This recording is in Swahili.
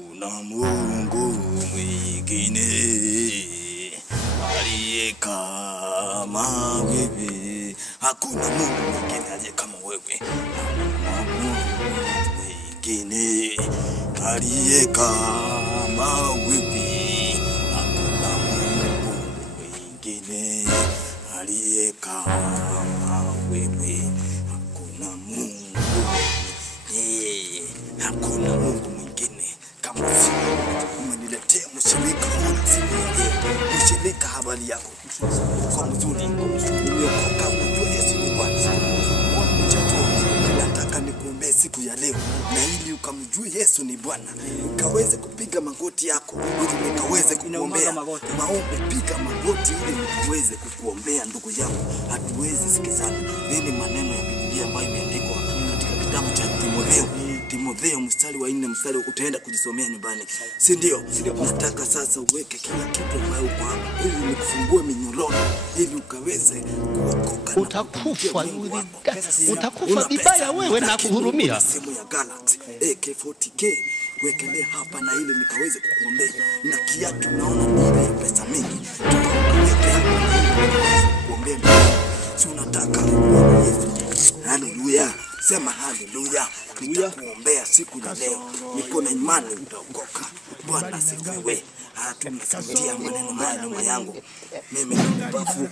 Hakuna Mungu mwingine aliye kama wewe. Hakuna Mungu mwingine aliye kama wewe. Hakuna Mungu mwingine aliye kama wewe. Hakuna Mungu mwingine aliye kama wewe. Hakuna Mungu. Hakuna Mungu mwingine kama wewe. Umeniletea mshirika huna siku ya mshirika habari yako kwa mzuri. Umeokoka, unajua Yesu ni Bwana. Nataka nikuombee siku ya leo, na ili ukamjue Yesu ni Bwana, ukaweze kupiga magoti yako ili nikaweze kukuombea. Maombi, piga magoti ili nikaweze kukuombea ndugu yangu. Hatuwezi sikizana. Hii ni maneno ya Biblia ambayo imeandikwa katika kitabu cha Timotheo mstari wa 4 mstari utaenda kujisomea nyumbani. Si ndio? Nataka sasa uweke kila kitu ambayo uko hapa ili nikufungue minyororo ili ukaweze kuokoka. Utakufa vibaya wewe na kuhurumia. Simu ya Galaxy AK40K wekelea hapa na ile nikaweze kukuombea. Na kiatu naona ni ile ya pesa mingi. Tukaweke hapa kuombea. Si unataka Yesu. Haleluya. Sema haleluya. Nitakuombea siku ya leo. Niko na imani utaokoka. Bwana asifiwe. Tunasikia maneno haya nyuma yangu. Mimi ni mbavu.